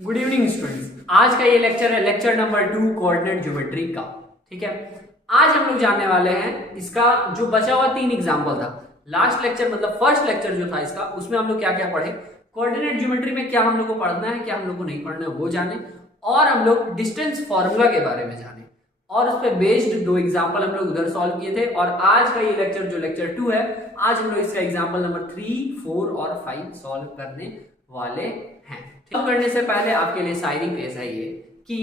Good evening students. आज का ये लेक्चर है लेक्चर नंबर 2 कोऑर्डिनेट ज्योमेट्री का। ठीक है, आज हम लोग जानने वाले हैं इसका जो बचा हुआ 3 एग्जांपल था। लास्ट लेक्चर मतलब फर्स्ट लेक्चर जो था इसका, उसमें हम लोग क्या क्या पढ़े, कोऑर्डिनेट ज्योमेट्री में क्या हम लोग को पढ़ना है, क्या हम लोग को नहीं पढ़ना है वो जाने, और हम लोग डिस्टेंस फॉर्मूला के बारे में जाने, और उस पर बेस्ड 2 एग्जाम्पल हम लोग उधर सॉल्व किए थे। और आज का ये लेक्चर जो लेक्चर 2 है, आज हम लोग इसका एग्जाम्पल नंबर 3, 4 और 5 सॉल्व करने वाले हैं। ठीक, करने से पहले आपके लिए शायरी पेश है ये कि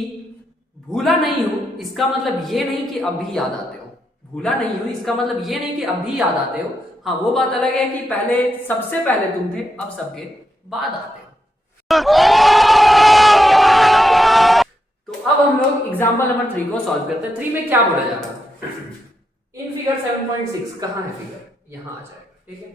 भूला नहीं हूं इसका मतलब ये नहीं कि अब भी याद आते हो। भूला नहीं हूं इसका मतलब ये नहीं कि अब भी याद आते हो। हाँ, वो बात अलग है कि पहले सबसे पहले तुम थे, अब सबके बाद आते हो। तो अब हम लोग एग्जाम्पल नंबर 3 को सॉल्व करते हैं। 3 में क्या बोला जा रहा है, इन फिगर 7.6 कहां है फिगर, यहां आ जाएगा। ठीक है,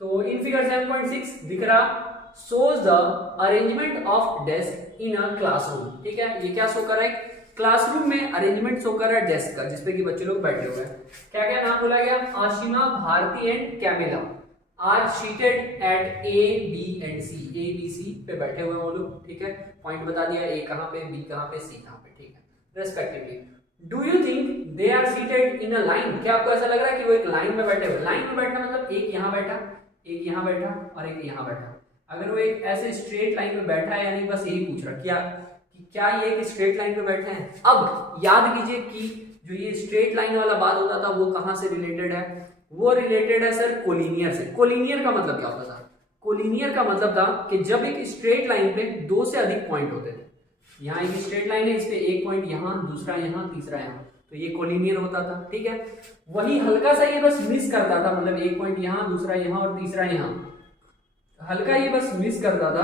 तो इन फिगर 7.6 दिख रहा, shows the arrangement of desk in a classroom। ठीक है, ये क्या शो कर रहा है, क्लासरूम में अरेंजमेंट शो कर रहा है डेस्क का, जिसपे कि बच्चे लोग बैठे हुए हैं। क्या क्या नाम बोला गया, Ashima, Bharati and Camila are seated at A B and C. A B C पे बैठे हुए हैं वो लोग। ठीक है, पॉइंट बता दिया, ए कहां पे, बी कहां पे, सी कहां पे। ठीक है, respectively. Do you think they are seated in a line, क्या आपको ऐसा लग रहा है कि वो एक लाइन में बैठे हुए। लाइन में बैठना मतलब एक यहां बैठा, एक यहां बैठा और एक यहां बैठा। अगर वो एक ऐसे स्ट्रेट लाइन में बैठा है, यानी बस यही पूछ रहा क्या ये एक स्ट्रेट लाइन में बैठे हैं। अब याद कीजिए कि जो ये स्ट्रेट लाइन वाला बात होता था वो कहां से रिलेटेड है, वो रिलेटेड है सर कोलिनियर से। कोलिनियर का मतलब क्या होता था, कोलिनियर का मतलब था कि जब एक स्ट्रेट लाइन पे 2 से अधिक पॉइंट होते थे। यहाँ एक स्ट्रेट लाइन है, इस पे एक पॉइंट यहाँ, दूसरा यहाँ, तीसरा यहाँ, तो ये कोलिनियर होता था। ठीक है, वही हल्का सा ये बस मिस करता था, मतलब एक पॉइंट यहाँ, दूसरा यहाँ और तीसरा यहाँ, हल्का ये बस मिस करता था,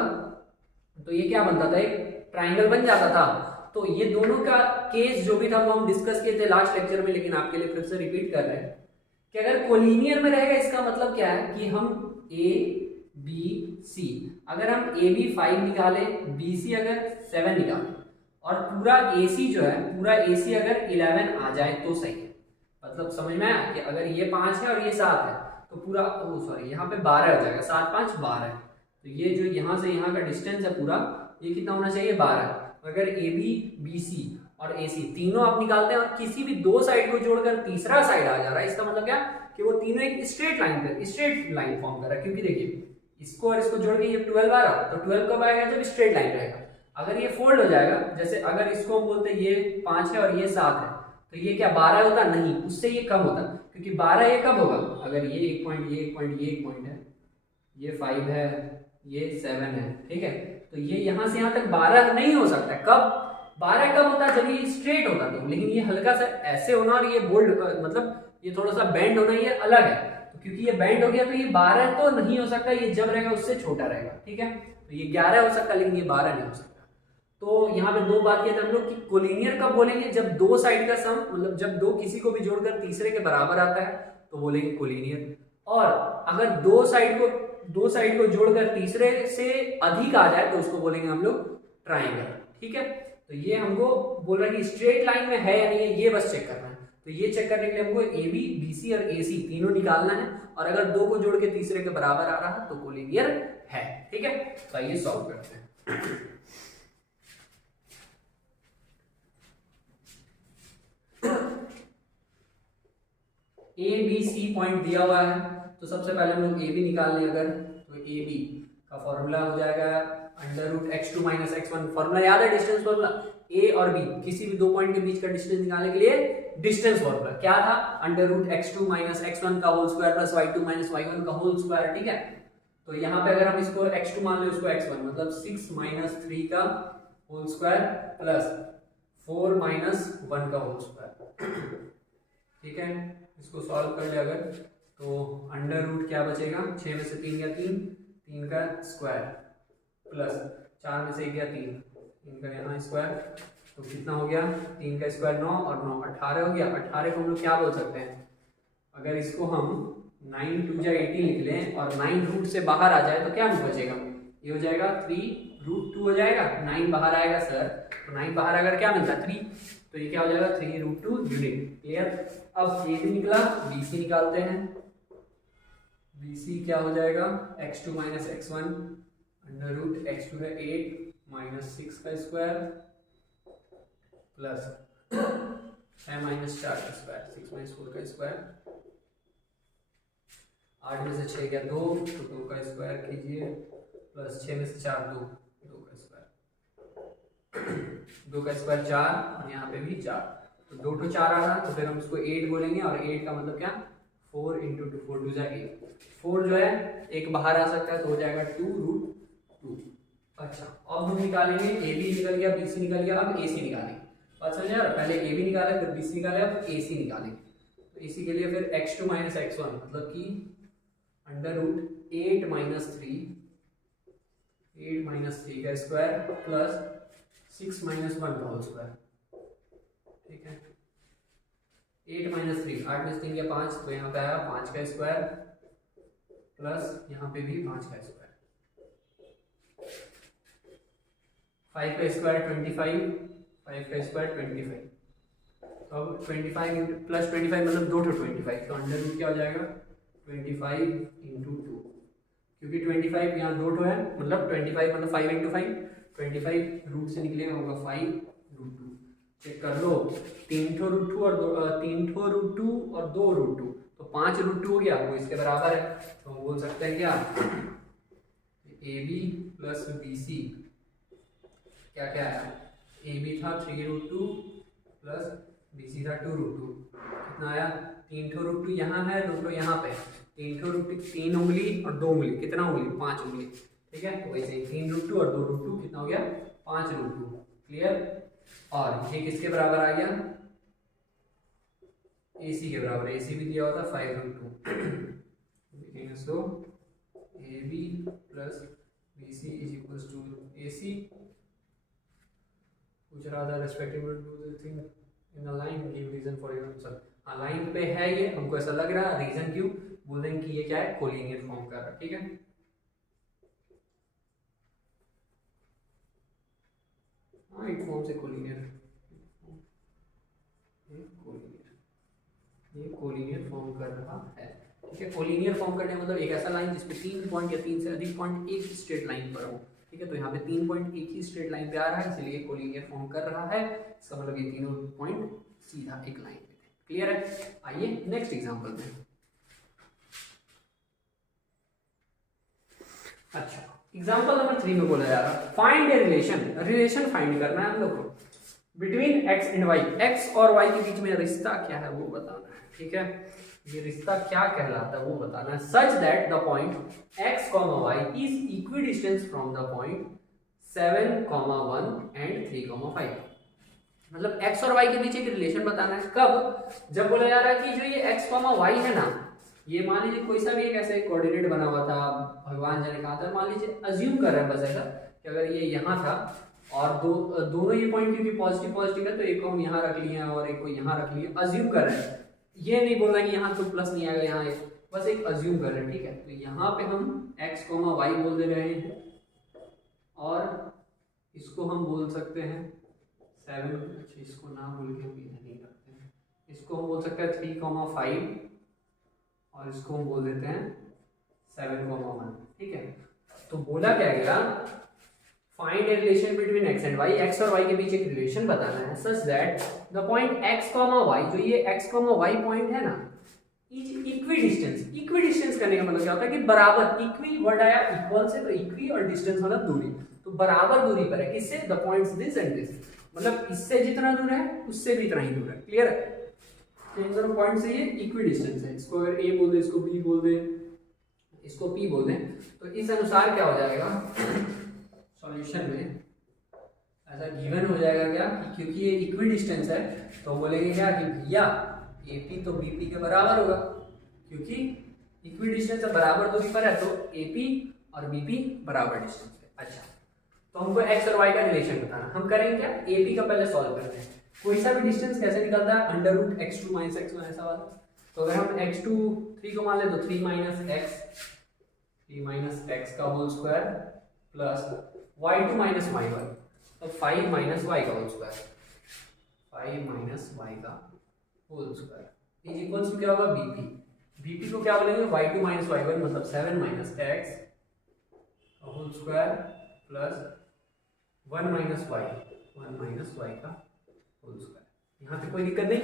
तो ये क्या बनता था, एक ट्राइंगल बन जाता था। तो ये दोनों का केस जो भी था वो हम डिस्कस किए थे लास्ट लेक्चर में, लेकिन आपके लिए फिर से रिपीट कर रहे हैं कि अगर कोलिनियर में रहेगा, इसका मतलब क्या है कि हम ए बी सी, अगर हम ए बी 5 निकाले, बी सी अगर 7 निकाले, और पूरा ए सी जो है, पूरा ए सी अगर 11 आ जाए तो सही है। मतलब समझ में आया कि अगर ये 5 है और ये 7 है तो पूरा, सॉरी यहाँ पे 12 हो जाएगा, 7 5 12। तो ये जो यहाँ से यहाँ का डिस्टेंस है पूरा, ये कितना होना चाहिए, 12। अगर ए बी बी सी और ए सी तीनों आप निकालते हैं और किसी भी 2 साइड को जोड़कर तीसरा साइड आ जा रहा है, इसका मतलब क्या कि वो तीनों एक स्ट्रेट लाइन पे स्ट्रेट लाइन फॉर्म कर रहा है। क्योंकि देखिए इसको और इसको जोड़ के ये 12 आ रहा, तो 12 कब आएगा, जब स्ट्रेट लाइन रहेगा। अगर ये फोल्ड हो जाएगा, जैसे अगर इसको हम बोलते ये 5 है और ये 7 है, तो ये क्या 12 होता, नहीं, उससे ये कम होता। क्योंकि 12 ये कब होगा, अगर ये एक पॉइंट, ये एक पॉइंट, ये एक पॉइंट है, ये 5 है, ये 7 है। ठीक है, तो ये यहां से यहां तक 12 नहीं हो सकता। कब 12 कब होता है, जब ये स्ट्रेट होता तो, लेकिन ये हल्का सा ऐसे होना और ये बोल्ड मतलब ये थोड़ा सा बेंड होना, ये अलग है। तो क्योंकि ये बेंड हो गया तो ये 12 तो नहीं हो सकता, ये जब रहेगा उससे छोटा रहेगा। ठीक है, तो ये 11 हो सकता, लेकिन ये 12 नहीं हो सकता। तो यहाँ पे 2 बात किए थे हम लोग कि कोलिनियर कब बोलेंगे, जब 2 साइड का सम, मतलब जब 2 किसी को भी जोड़कर तीसरे के बराबर आता है तो बोलेंगे कोलिनियर। और अगर 2 साइड को जोड़कर तीसरे से अधिक आ जाए तो उसको बोलेंगे हम लोग ट्राइंगल। ठीक है, तो ये हमको बोल रहा है कि स्ट्रेट लाइन में है या नहीं है, ये बस चेक करना है। तो ये चेक करने के लिए हमको ए बी बी सी और ए सी तीनों निकालना है, और अगर 2 को जोड़ के तीसरे के बराबर आ रहा है तो कोलिनियर है। ठीक है, तो ये सॉल्व करते हैं। ए बी सी पॉइंट दिया हुआ है, तो सबसे पहले हम लोग ए बी निकाल लें। अगर तो ए बी का फॉर्मूला हो जाएगा under root x2 minus x1। Formula याद है, डिस्टेंस फॉर्मूला। ए और बी किसी भी 2 पॉइंट के बीच का डिस्टेंस निकालने के लिए डिस्टेंस फॉर्मूला क्या था, under root x2 minus x1 का whole square plus y2 minus y1 का होल स्क्वायर। ठीक है, तो यहाँ पे अगर हम इसको x2 मान लें, उसको x1 मतलब 6 माइनस 3 का होल स्क्वायर प्लस 4 माइनस 1 का होल स्क्वायर। ठीक है, इसको सॉल्व कर ले अगर, तो अंडर रूट क्या बचेगा, 6 में से 3 गया 3, 3 का स्क्वायर प्लस 4 में से 1 गया 3, 3 का यहाँ स्क्वायर, तो कितना हो गया, 3 का स्क्वायर 9 और 9 18 हो गया। 18 को हम लोग क्या बोल सकते हैं, अगर इसको हम 9 2 जा 18 लिख लें और 9 रूट से बाहर आ जाए तो क्या बचेगा, ये हो जाएगा 3 रूट 2 हो जाएगा। 9 बाहर आएगा सर, तो 9 बाहर अगर क्या मिलता है 3, तो ये क्या हो जाएगा 3 रूट 2 यूनिट। क्लियर, अब ए भी निकला, बी सी निकालते हैं। बी सी क्या हो जाएगा, x2 minus x1 under root x2 है 8 माइनस 6 का स्क्वायर प्लस 6 माइनस 4 का स्क्वायर, 6 माइनस 4 का स्क्वायर, 8 में से 6 गया 2, तो 2 का स्क्वायर कीजिए प्लस 6 में से 4 2, 2 का स्क्वायर, 2 का स्क्वायर 4 और यहाँ पे भी 4, तो 2 to 4 आ रहा, तो फिर हम इसको 8 बोलेंगे और 8 का मतलब क्या 4 इंटू 2, 4 2 जा 8, 4 जो है एक बाहर आ सकता है तो हो जाएगा 2√2। अच्छा अब हम निकालेंगे ए बी निकल गया, बी सी निकल गया, अब ए सी निकालेंगे। बात समझ यार, पहले ए बी निकाले फिर बी सी निकाले, अब ए सी निकालेंगे। तो इसी के लिए फिर x2 माइनस x1 मतलब कि √8 माइनस 3, 8 माइनस 3 का स्क्वायर प्लस 6 माइनस 1 का होल स्क्वायर, ठीक है। 8 माइनस 3, 8 में से 3 गया 5, तो यहाँ पे आया 5 का स्क्वायर प्लस यहाँ पे भी 5 का स्क्वायर, 5 का स्क्वायर 25, 5 का स्क्वायर 25, तो अब 25 प्लस 25 मतलब 2 to 25, तो अंडर रूट क्या हो जाएगा 25 इंटू 2, क्योंकि 25 यहाँ 2 है मतलब 25 मतलब 5 इंटू 5, 25 रूट से निकलेगा होगा 5√2, चेक कर लो 3 ठो √2 और 2 √2, तो 5√2 हो गया, वो इसके बराबर है। तो हम बोल सकते हैं क्या A B plus B C क्या क्या आया, ए बी था 3√2 प्लस बी सी था 2√2, कितना आया 3 ठो √2 यहाँ है, 2 ठो यहाँ पे, 3 ठो √2 3 उंगली और 2 उंगली, कितना उंगली 5 उंगली, ठीक है। तो वैसे ही 3√2 और 2√2 कितना हो गया 5√2, क्लियर। और ये किसके बराबर आ गया AC के बराबर, AC भी दिया होता 5√2, so a B plus B c is equals to AC। पूछ रहा था respective to the thing in a line, give reason for your answer. हाँ लाइन पे है ये, हमको ऐसा लग रहा है, रीजन क्यों बोल देंगे कि ये क्या है कोलिनियर फॉर्म कर रहा है, ठीक है। हाँ इट फॉर्म से कोलिनियर, ये कोलिनियर फॉर्म कर रहा है, ठीक है। कोलिनियर फॉर्म करने मतलब एक ऐसा लाइन जिसपे 3 पॉइंट या 3 से अधिक पॉइंट एक ही स्ट्रेट लाइन पर हो, ठीक है। तो यहाँ पे 3 पॉइंट एक ही स्ट्रेट लाइन पे आ रहा है, इसलिए कोलिनियर फॉर्म कर रहा है, इसका मतलब ये तीनों पॉइंट सीधा एक लाइन पे, क्लियर है। आइए नेक्स्ट एग्जांपल में। अच्छा एग्जांपल नंबर 3 में बोला जा रहा है फाइंड ए रिलेशन फाइंड करना है हम लोग को between x and y, x और y के बीच में रिश्ता क्या है वो बताना है, ठीक है। ये रिश्ता क्या कहलाता है वो बताना है, such that the point x, y is equidistance from the point 7, 1 and 3, 5। मतलब x और y के बीच एक रिलेशन बताना है, कब, जब बोला जा रहा है कि जो ये x, y है ना, ये मान लीजिए कोई सा भी एक ऐसे कोऑर्डिनेट बना हुआ था, भगवान जाने कहा था, मान लीजिए अज्यूम कर रहे हैं बस ऐसा कि अगर ये यहाँ था और दोनों ये पॉइंट क्योंकि पॉजिटिव है तो एक को हम यहाँ रख लिए और एक को यहाँ रख लिए, अज्यूम कर रहे हैं, ये नहीं बोलना कि यहाँ तो प्लस नहीं आएगा, यहाँ बस एक अज्यूम कर रहे हैं, ठीक है। तो यहाँ पे हम x, y बोल दे रहे हैं और इसको हम बोल सकते हैं 7, अच्छा इसको ना बोल के हम इधर नहीं रखते हैं, इसको हम बोल सकते हैं 3, 5 और इसको हम बोल देते हैं 7, 1, ठीक है। तो बोला क्या गया, find a relation between x and y, x और y के बीच एक रिलेशन बताना है such that the point x, y, जो ये x, y पॉइंट है ना, इज इक्विडिस्टेंस करने का मतलब क्या होता है कि बराबर, इक्वी वर्ड आया इक्वल से, तो इक्वी और डिस्टेंस मतलब दूरी, तो बराबर दूरी पर है, किससे, the points this and this, मतलब इससे जितना दूर है उससे भी इतना ही दूर है, क्लियर है। तो इन दोनों पॉइंट से ये इक्विडिस्टेंस है, इसको अगर a बोल दे, इसको b बोल दे, इसको p बोल दें, तो इस अनुसार क्या हो जाएगा सॉल्यूशन में ऐसा गिवन हो जाएगा क्या कि क्योंकि ये इक्विडिस्टेंस है तो बोलेंगे क्या कि भैया AP तो BP के बराबर होगा, क्योंकि इक्विडिस्टेंस से बराबर दूरी पर है तो AP और BP बराबर डिस्टेंस है। अच्छा तो हमको x और y का रिलेशन बताना, हम करेंगे क्या, AP का पहले सॉल्व करते हैं। कोई सा भी डिस्टेंस कैसे निकलता है, √x2 - x1 ऐसा वाला। तो अगर हम x2 3 को मान ले तो 3 - x का whole square plus y2 - y1, तो 5 - y का होल स्क्वायर, 5 - y का whole square is equals to क्या होगा BP को क्या बोलेंगे y2 - y1 मतलब 7 - x का whole square plus 1 minus y का होल स्क्वायर। यहाँ पे कोई दिक्कत नहीं।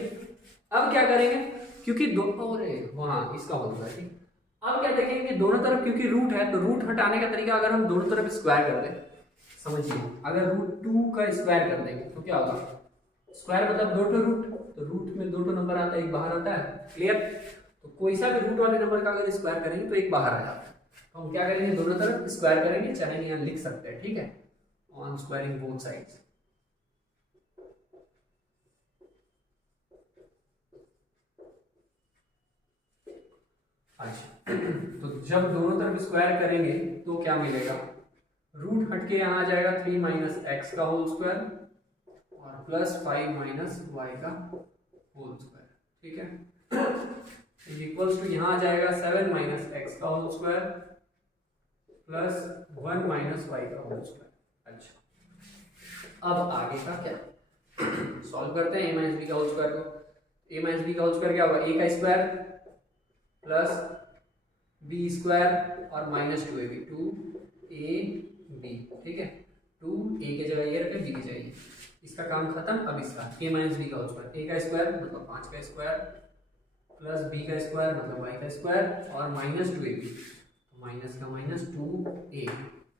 अब क्या करेंगे, क्योंकि दो और वहाँ इसका होल स्क्वायर, ठीक। अब क्या देखेंगे कि दोनों तरफ क्योंकि रूट है, तो रूट हटाने का तरीका, अगर हम दोनों तरफ स्क्वायर कर दें, समझिए अगर रूट 2 का स्क्वायर कर देंगे तो क्या होगा, स्क्वायर मतलब दो टू रूट, तो रूट में दो टू नंबर आता है, एक बाहर आता है, क्लियर। तो कोई सा भी रूट वाले नंबर का अगर स्क्वायर करेंगे तो एक बाहर आ जाता है। तो हम क्या करेंगे, दोनों तरफ स्क्वायर करेंगे, चाहे यहाँ लिख सकते हैं, ठीक है, ऑन स्क्वायरिंग बोथ साइड्स। अच्छा, तो जब दोनों तरफ स्क्वायर करेंगे तो क्या मिलेगा, रूट हटके यहाँ आ जाएगा 3 माइनस एक्स का होल स्क्वायर और प्लस 5 माइनस वाई का होल स्क्वायर, ठीक है, इक्वल्स टू यहाँ आ जाएगा 7 माइनस एक्स का whole square plus 1 minus y का होल स्क्वायर। अच्छा, अब आगे का क्या सॉल्व करते हैं, a माइनस बी का होल स्क्वायर को। a माइनस बी का होल स्क्वायर क्या होगा, a का स्क्वायर प्लस बी स्क्वायर और माइनस 2ab, 2ab, ठीक है, 2a की जगह ये रखें, b की जगह ये, इसका काम खत्म। अब इसका a माइनस बी का होल स्क्वायर, a का स्क्वायर मतलब 5 का स्क्वायर प्लस b का स्क्वायर मतलब y का स्क्वायर और माइनस 2ab, तो माइनस का माइनस 2a,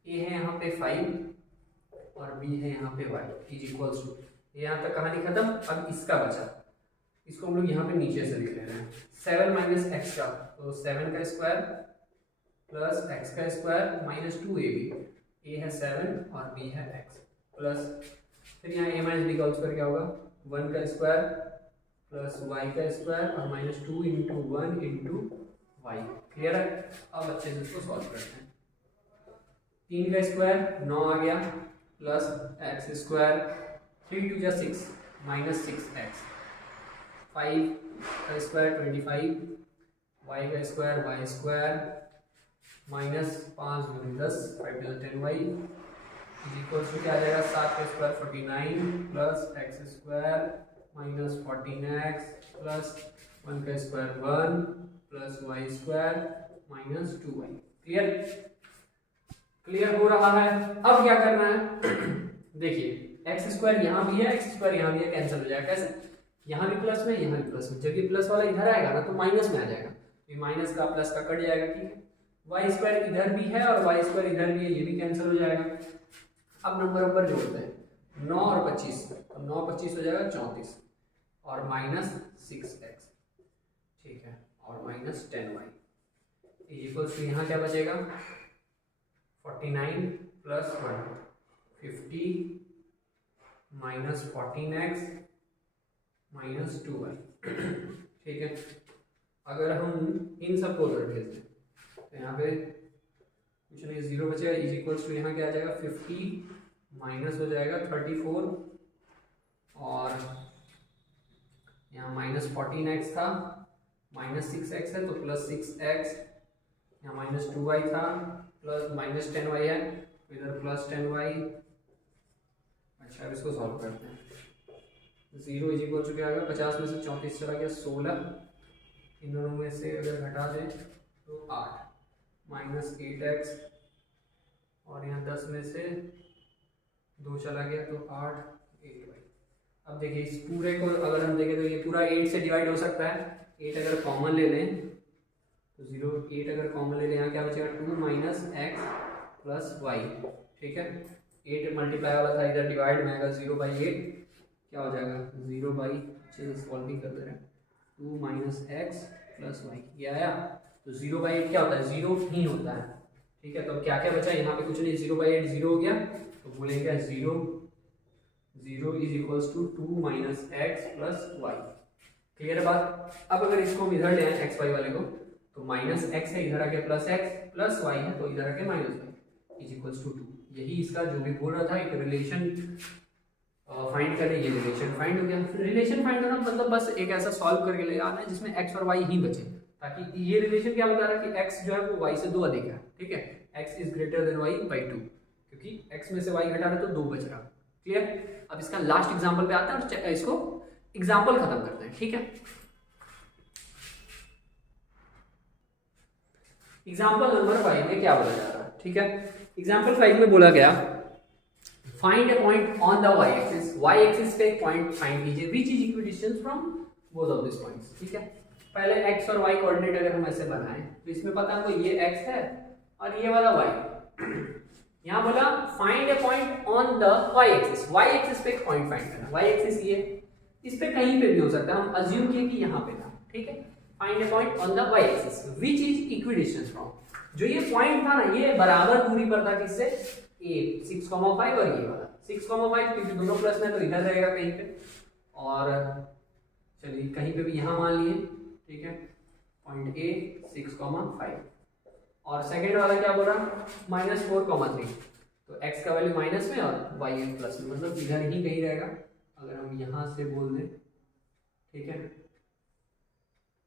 a है यहाँ पे 5 और b है यहाँ पे y इज इक्वल्स टू, यहाँ तक कहानी खत्म। अब इसका बचा, इसको हम लोग यहाँ पे नीचे से लिख ले रहे हैं, 7 माइनस एक्स का, तो 7 का स्क्वायर प्लस एक्स का स्क्वायर माइनस 2ab, a है 7 और b है x प्लस, फिर यहाँ a माइनस बी का होल स्क्वायर क्या होगा, 1 का स्क्वायर प्लस y का स्क्वायर और minus 2 into 1 into y, clear है। अब अच्छे से इसको सॉल्व करते हैं, 3 का स्क्वायर 9 आ गया प्लस एक्स स्क्वायर 3 2 जा 6 माइनस 6x, 5 का स्क्वायर 25, y का स्क्वायर y स्क्वायर माइनस 5 दूनी 10, 5 टू 10y इक्वल टू क्या आ जाएगा, 7 का square 49 plus x square minus 14x plus 1 का square 1 plus y square minus 2y, clear, clear हो रहा है। अब क्या करना है देखिए, एक्स स्क्वायर यहाँ भी है, एक्स स्क्वायर यहाँ भी है, कैंसिल हो जाएगा, कैसे, यहाँ भी प्लस में यहाँ भी प्लस में, जब ये प्लस वाला इधर आएगा ना तो माइनस में आ जाएगा, ये माइनस का प्लस का कट जाएगा, ठीक है, वाई स्क्वायर इधर भी है और वाई स्क्वायर इधर भी है, ये भी कैंसिल हो जाएगा। अब नंबर जोड़ते हैं, 9 और 25, तो 9 25 हो जाएगा 34 और माइनस 6x, ठीक है, और माइनस 10y इक्वल्स टू यहाँ क्या बचेगा, 49 plus 1 50 minus 14x minus 2y, ठीक है। अगर हम इन सब को उधर भेज दें तो यहाँ पे कुछ नहीं, 0 बचेगा, इज इक्वल्स टू यहाँ क्या आ जाएगा, 50 माइनस हो जाएगा 34 और यहाँ माइनस 14x था, माइनस 6x है तो प्लस 6x, यहाँ माइनस 2y था प्लस माइनस 10y है, इधर प्लस 10y। अच्छा, अब इसको सॉल्व करते हैं, 0 इज इक्वल टू क्या आएगा, 50 में से 34 चला गया 16, इन दोनों में से अगर घटा दें तो 8 माइनस 8x और यहाँ 10 में से 2 चला गया तो 8 8y। अब देखिए इस पूरे को अगर हम देखें तो ये पूरा 8 से डिवाइड हो सकता है, 8 अगर कॉमन ले लें तो 0 8 अगर कॉमन ले लें, यहाँ क्या बचेगा 2 माइनस एक्स प्लस वाई, ठीक है, 8 मल्टीप्लाई वाला था इधर डिवाइड में आएगा, 0/8 क्या हो जाएगा 0/, अच्छे से सॉल्व भी कर दे रहे हैं, 2 माइनस एक्स प्लस वाई, ये आया, तो 0/8 क्या होता है, 0 ही होता है, ठीक है। तो क्या क्या बचा, यहाँ पे कुछ नहीं, 0/8 0 हो गया, तो बोलेंगे 0 0 is equals to 2 minus x plus y, clear है बात। अब अगर इसको हम इधर ले आए एक्स वाई वाले को, तो माइनस एक्स है, इधर आके प्लस एक्स प्लस वाई है, तो इधर आके minus y is equals to 2, यही इसका जो भी बोल रहा था, एक रिलेशन फाइंड करें, ये रिलेशन फाइंड हो गया। रिलेशन फाइंड करना मतलब बस एक ऐसा सॉल्व करके ले आना है जिसमें एक्स और वाई ही बचे, ताकि ये रिलेशन क्या बता रहा है कि एक्स जो है वो वाई से 2 अधिक है, ठीक है, x is greater than y by 2, क्योंकि एक्स में से वाई घटा रहे तो 2 बच रहा, क्लियर। अब इसका लास्ट एग्जाम्पल पे आते हैं और इसको एग्जाम्पल खत्म करते हैं, ठीक है। एग्जाम्पल नंबर 5 में क्या बोला जा रहा है, ठीक है, एग्जाम्पल 5 में बोला गया find a point on the y axis, y axis पे एक पॉइंट फाइंड कीजिए which is equidistance from both of this points. ठीक है, पहले x और y कोऑर्डिनेट अगर हम ऐसे बनाएं तो इसमें पता है हमको ये x है और ये वाला y। यहाँ बोला find a point on the y axis, y axis पे एक पॉइंट फाइंड करना। y एक्सिस ये, इस पे कहीं पे भी हो सकता है, हम अज्यूम किए कि यहाँ पे था। ठीक है, find a point on the y axis which is equidistance from, जो ये पॉइंट था ना ये बराबर दूरी पर था किससे, a 6,5 और ये वाला 6,5, क्योंकि दोनों प्लस में तो इधर रहेगा कहीं पे, और चलिए कहीं पे भी यहाँ मान लिए। ठीक है, पॉइंट a 6,5 और सेकेंड वाला क्या बोल रहा -4,3, तो x का वैल्यू माइनस में और y प्लस में, मतलब इधर ही कहीं रहेगा। अगर हम यहाँ से बोल दें, ठीक है,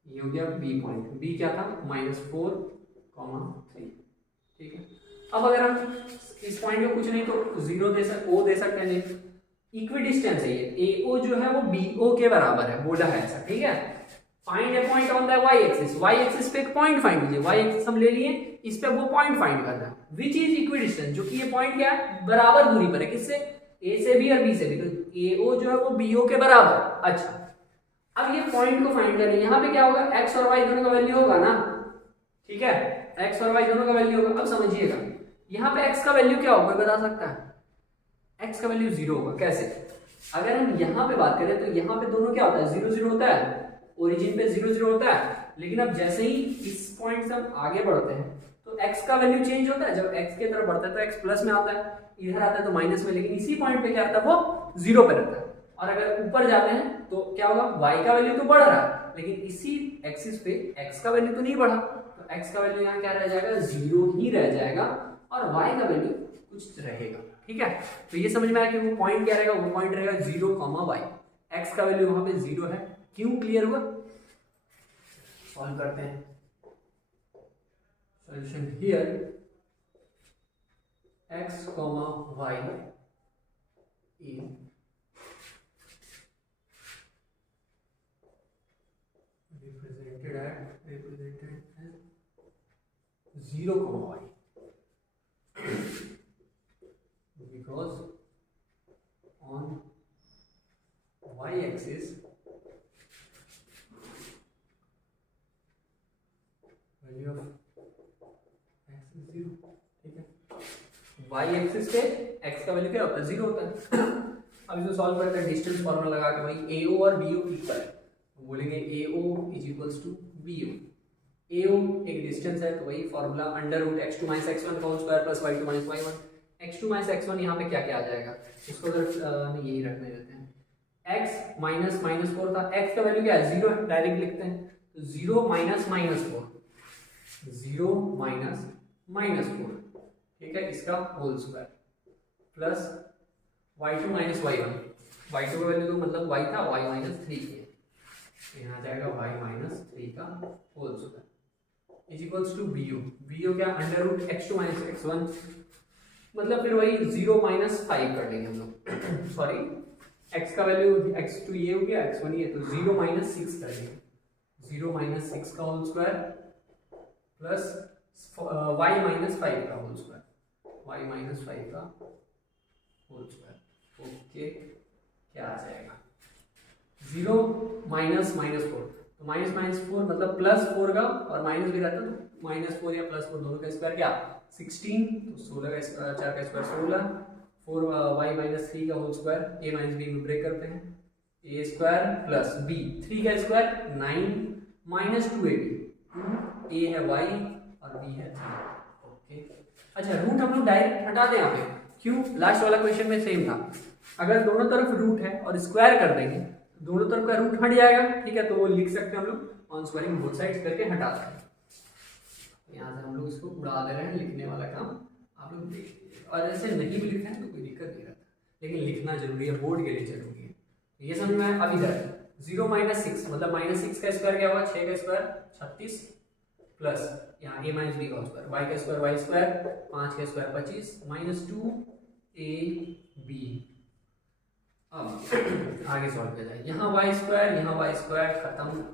ये हो गया b पॉइंट, b क्या था -4,3। ठीक है, अब अगर हम इस पॉइंट को कुछ नहीं तो 0 दे सकते, o दे सकते हैं, नहीं इक्विडिस्टेंस है ये, AO जो है वो BO के बराबर है, बोला है ऐसा। ठीक है, find a point on the y axis, y axis पे एक पॉइंट फाइंड कीजिए, y एक्सिस हम ले लिए, इस पे वो पॉइंट फाइंड करना है विच इज इक्विडिस्टेंस, जो कि ये पॉइंट क्या है, बराबर दूरी पर है, किससे, a से b और b से भी, तो AO जो है वो BO के बराबर। अच्छा, अब ये पॉइंट को फाइंड करें, यहाँ पे क्या होगा, x और y दोनों का वैल्यू होगा ना। ठीक है, x और y दोनों का वैल्यू होगा। अब समझिएगा, यहाँ पे x का वैल्यू क्या होगा, बता सकता है, x का वैल्यू 0 होगा। कैसे, अगर हम यहाँ पे बात करें तो यहाँ पे दोनों क्या होता है, 0 0 होता है, ओरिजिन पे 0 0 होता है, लेकिन अब जैसे ही इस पॉइंट से हम आगे बढ़ते हैं तो x का वैल्यू चेंज होता है, जब x की तरफ बढ़ता है तो x प्लस में आता है, इधर आता है तो माइनस में, लेकिन इसी पॉइंट पे क्या रहता है, वो 0 पे रहता है। और अगर ऊपर जाते हैं तो क्या होगा, y का वैल्यू तो बढ़ रहा है, लेकिन इसी एक्सिस पे x का वैल्यू तो नहीं बढ़ा, तो x का वैल्यू यहाँ क्या रह जाएगा, 0 ही रह जाएगा, और y का वैल्यू कुछ रहेगा। ठीक है, तो ये समझ में आया कि वो पॉइंट क्या रहेगा, वो पॉइंट रहेगा 0, y, x का वैल्यू वहां पे 0 है। क्यों, क्लियर हुआ? सॉल्व करते हैं। Solution here x, y is represented as 0, y, because on y axis value of x is 0। ठीक है, y एक्सिस पे x का वैल्यू क्या होता है, 0 होता है। अब इसको सॉल्व करते हैं, डिस्टेंस फार्मूला लगा के, भाई AO और BO इक्वल है, बोलेंगे AO is equals to BO। AO एक डिस्टेंस है, तो वही फार्मूला √x2 - x1 का whole square plus y2 - y1। x2 - x1 यहाँ पे क्या क्या आ जाएगा, इसको अगर यही रखने देते हैं, x -4 था, x का वैल्यू क्या है, 0 है, डायरेक्ट लिखते हैं, तो 0 - -4, 0 - -4, ठीक है, इसका whole square plus y2 - y1, y2 का वैल्यू तो मतलब y था, y -3 है, तो यहाँ जाएगा y -3 का whole square is equals to BO। BO क्या, √x2 - x1, मतलब फिर वही 0 - 5 कर लेंगे हम लोग सॉरी, x का वैल्यू x2 ये हो गया, x1 ये, तो 0 - 6 कर लेंगे, 0 - 6 का होल स्क्वायर प्लस y -5 का होल स्क्वायर, y -5 का होल स्क्वायर। ओके, क्या आ जाएगा, 0 -4, तो -4 मतलब +4 का, और माइनस भी रहता तो -4 या +4 दोनों का स्क्वायर क्या, 16, तो 16 का 4 का स्क्वायर 16, 4 y -3 का होल स्क्वायर, a - b में ब्रेक करते हैं, a स्क्वायर प्लस b, 3 का स्क्वायर 9 -2ab, a है y और b है 3। ओके, अच्छा, रूट हम लोग डायरेक्ट हटा दें यहाँ पे, क्यों, लास्ट वाला क्वेश्चन में सेम था, अगर दोनों तरफ रूट है और स्क्वायर कर देंगे दोनों तरफ का रूट हट जाएगा। ठीक है, तो वो लिख सकते हैं हम लोग ऑन स्क्वायरिंग बोथ साइड्स करके हटा सकते हैं। यहाँ से हम लोग इसको उड़ा दे रहे हैं, लिखने वाला काम आप लोग देख लीजिए, और ऐसे नहीं भी लिखना है तो कोई दिक्कत नहीं रहता, लेकिन लिखना जरूरी है, बोर्ड के लिए जरूरी है। ये समझ में आया? अब इधर 0 - 6 मतलब -6 का स्क्वायर क्या होगा, 6 का स्क्वायर 36 प्लस यहाँ a - b का स्क्वायर, y का स्क्वायर y स्क्वायर, 5 का स्क्वायर 25 -2ab। अब आगे सॉल्व किया जाए, यहाँ y स्क्वायर खत्म।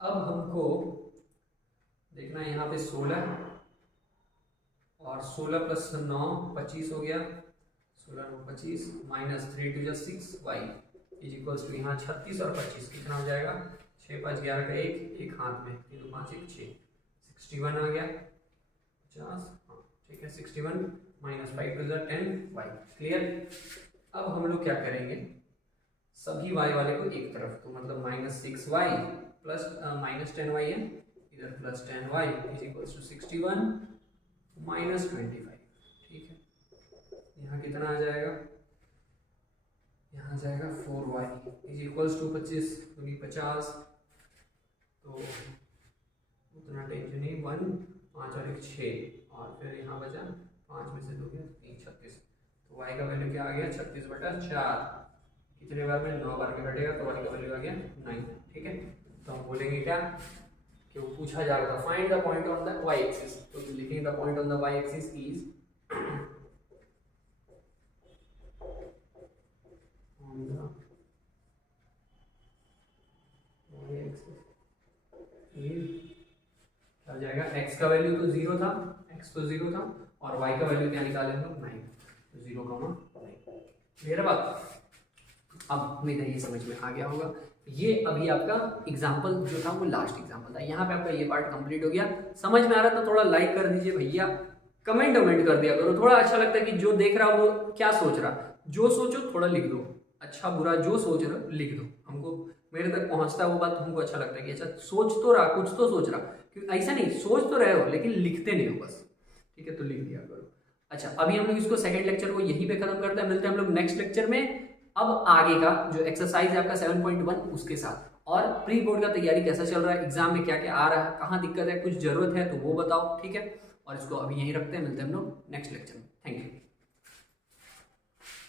अब हमको देखना है यहाँ पे 16 और 16 + 9 25 हो गया, 16 9 25 minus 3 2 6 y is equals to यहाँ 36 और 25 कितना हो जाएगा 6 5 11 का एक हाथ में 3 2 5 1 6 61 आ गया 50 हाँ ठीक है 61 माइनस 5 टू 10 y क्लियर। अब हम लोग क्या करेंगे सभी y वाले को एक तरफ तो मतलब minus 6y plus minus 10y है इधर plus 10y is equals to 61 minus 25 ठीक है। यहाँ कितना आ जाएगा यहाँ जाएगा 4y इज इक्वल्स टू 25 दूनी 50 तो उतना टेंशन नहीं 1 5 और 1 6 और फिर यहाँ बचा 5 में से 2 गया 3 36 तो y का वैल्यू क्या आ गया 36/4 कितने बार में 9 बार में घटेगा तो y का वैल्यू आ गया 9 ठीक है। तो हम बोलेंगे क्या कि वो पूछा जा रहा था find the point on the y axis तो लिखेंगे the point on the y axis is on the y axis क्या हो जाएगा x का वैल्यू तो 0 था x तो 0 था और y का वैल्यू क्या निकाले हम लोग 9 तो 0, 9 क्लियर है बात। अब उम्मीद है ये समझ में आ गया होगा। ये अभी आपका एग्जाम्पल जो था वो लास्ट एग्जाम्पल था, यहाँ पे आपका ये पार्ट कंप्लीट हो गया। समझ में आ रहा था थोड़ा लाइक कर दीजिए भैया, कमेंट कर दिया करो, थोड़ा अच्छा लगता है कि जो देख रहा वो क्या सोच रहा, जो सोचो थोड़ा लिख दो, अच्छा बुरा जो सोच रहा लिख दो, हमको मेरे तक पहुंचता है वो बात, हमको अच्छा लगता है कि अच्छा सोच तो रहा, कुछ तो सोच रहा, क्योंकि ऐसा नहीं सोच तो रहे हो लेकिन लिखते नहीं हो बस, ठीक है तो लिख दिया करो। अच्छा अभी हम लोग इसको सेकंड लेक्चर को यहीं पे खत्म करते हैं, मिलते हैं हम लोग नेक्स्ट लेक्चर में अब आगे का जो एक्सरसाइज है आपका 7.1 उसके साथ, और प्री बोर्ड का तैयारी कैसा चल रहा है, एग्जाम में क्या क्या आ रहा है, कहाँ दिक्कत है, कुछ जरूरत है तो वो बताओ, ठीक है। और इसको अभी यहीं रखते हैं, मिलते हैं हम लोग नेक्स्ट लेक्चर में। Thank you.